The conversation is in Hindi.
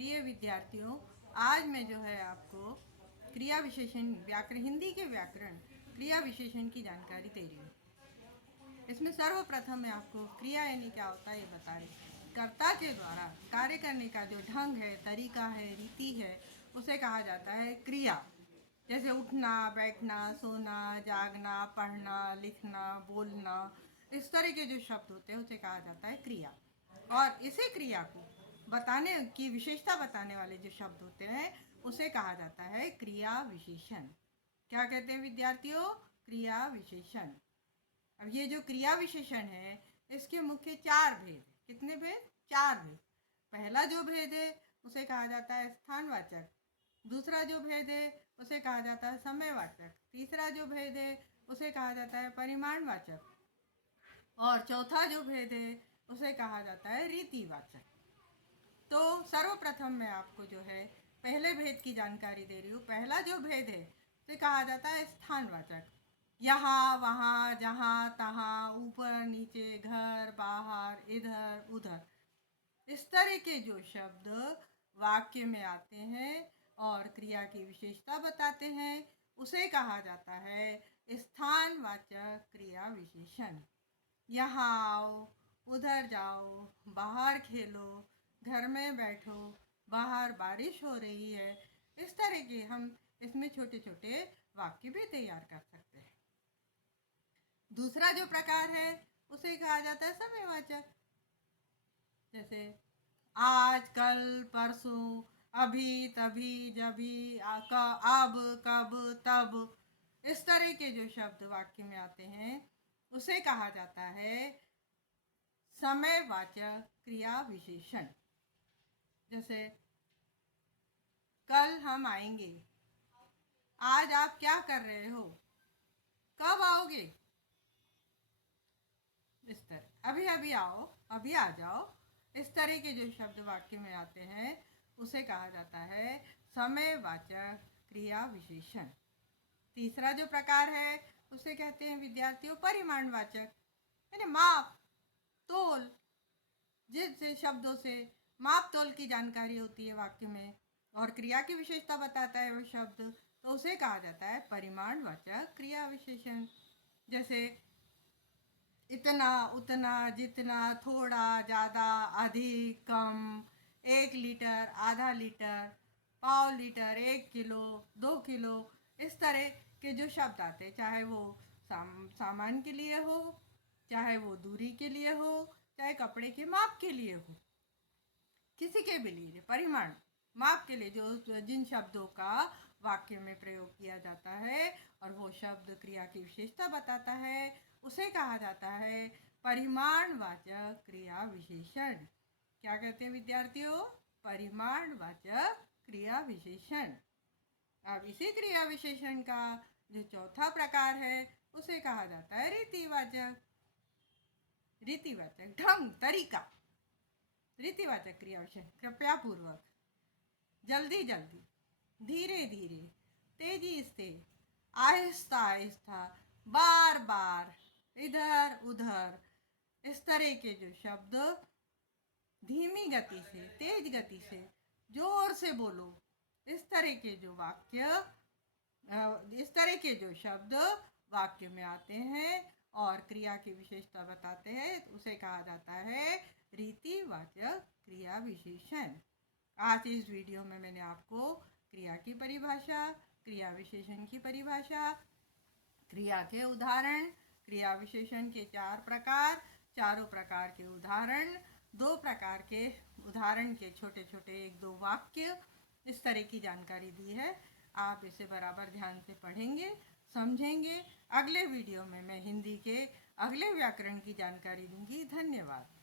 प्रिय विद्यार्थियों, आज मैं जो है आपको क्रिया विशेषण व्याकरण हिंदी के व्याकरण क्रिया विशेषण की जानकारी दे रही हूँ। इसमें सर्वप्रथम मैं आपको क्रिया यानी क्या होता है ये बता रही हूँ। कर्ता के द्वारा कार्य करने का जो ढंग है, तरीका है, रीति है, उसे कहा जाता है क्रिया। जैसे उठना, बैठना, सोना, जागना, पढ़ना, लिखना, बोलना, इस तरह के जो शब्द होते हैं उसे कहा जाता है क्रिया। और इसी क्रिया को बताने की विशेषता बताने वाले जो शब्द होते हैं उसे कहा जाता है क्रिया विशेषण। क्या कहते हैं विद्यार्थियों? क्रिया विशेषण। अब ये जो क्रिया विशेषण है इसके मुख्य चार भेद। कितने भेद? चार भेद। पहला जो भेद है उसे कहा जाता है स्थानवाचक। दूसरा जो भेद है उसे कहा जाता है समयवाचक। तीसरा जो भेद है उसे कहा जाता है परिमाणवाचक। और चौथा जो भेद है उसे कहा जाता है रीतिवाचक। तो सर्वप्रथम मैं आपको जो है पहले भेद की जानकारी दे रही हूँ। पहला जो भेद है उसे कहा जाता है स्थानवाचक। यहाँ, वहाँ, जहाँ, तहाँ, ऊपर, नीचे, घर, बाहर, इधर, उधर, इस तरह के जो शब्द वाक्य में आते हैं और क्रिया की विशेषता बताते हैं उसे कहा जाता है स्थानवाचक क्रिया विशेषण। यहाँ आओ, उधर जाओ, बाहर खेलो, घर में बैठो, बाहर बारिश हो रही है, इस तरह के हम इसमें छोटे छोटे वाक्य भी तैयार कर सकते हैं। दूसरा जो प्रकार है उसे कहा जाता है समयवाचक। जैसे आज, कल, परसों, अभी, तभी, जभी, अब, कब, तब, इस तरह के जो शब्द वाक्य में आते हैं उसे कहा जाता है समयवाचक क्रिया विशेषण। जैसे कल हम आएंगे, आज आप क्या कर रहे हो, कब आओगे, इस तरह अभी अभी आओ, अभी आ जाओ, इस तरह के जो शब्द वाक्य में आते हैं उसे कहा जाता है समयवाचक क्रिया विशेषण। तीसरा जो प्रकार है उसे कहते हैं विद्यार्थियों परिमाणवाचक, यानी माप तोल। जिस शब्दों से माप तोल की जानकारी होती है वाक्य में और क्रिया की विशेषता बताता है वह शब्द, तो उसे कहा जाता है परिमाणवाचक क्रिया विशेषण। जैसे इतना, उतना, जितना, थोड़ा, ज़्यादा, अधिक, कम, 1 लीटर, आधा लीटर, पाव लीटर, 1 किलो, 2 किलो, इस तरह के जो शब्द आते हैं, चाहे वो सामान के लिए हो, चाहे वो दूरी के लिए हो, चाहे कपड़े के माप के लिए हो, किसी के भी लिए परिमाण माप के लिए जो जिन शब्दों का वाक्य में प्रयोग किया जाता है और वो शब्द क्रिया की विशेषता बताता है उसे कहा जाता है परिमाणवाचक क्रिया विशेषण। क्या कहते हैं विद्यार्थियों? परिमाणवाचक क्रिया विशेषण। अब इसी क्रिया विशेषण का जो चौथा प्रकार है उसे कहा जाता है रीतिवाचक। रीतिवाचक ढंग, तरीका। रीतिवाचक क्रिया विशेषण कृपया पूर्वक, जल्दी जल्दी, धीरे धीरे, तेजी से, आहिस्ता आहिस्ता, बार बार, इधर उधर, इस तरह के जो शब्द धीमी गति से, तेज गति से, जोर से बोलो, इस तरह के जो वाक्य, इस तरह के जो शब्द वाक्य में आते हैं और क्रिया की विशेषता बताते हैं उसे कहा जाता है रीतिवाचक क्रिया विशेषण। आज इस वीडियो में मैंने आपको क्रिया की परिभाषा, क्रिया विशेषण की परिभाषा, क्रिया के उदाहरण, क्रिया विशेषण के 4 प्रकार, चारों प्रकार के उदाहरण, 2 प्रकार के उदाहरण के छोटे छोटे 1-2 वाक्य, इस तरह की जानकारी दी है। आप इसे बराबर ध्यान से पढ़ेंगे, समझेंगे। अगले वीडियो में मैं हिंदी के अगले व्याकरण की जानकारी दूंगी। धन्यवाद।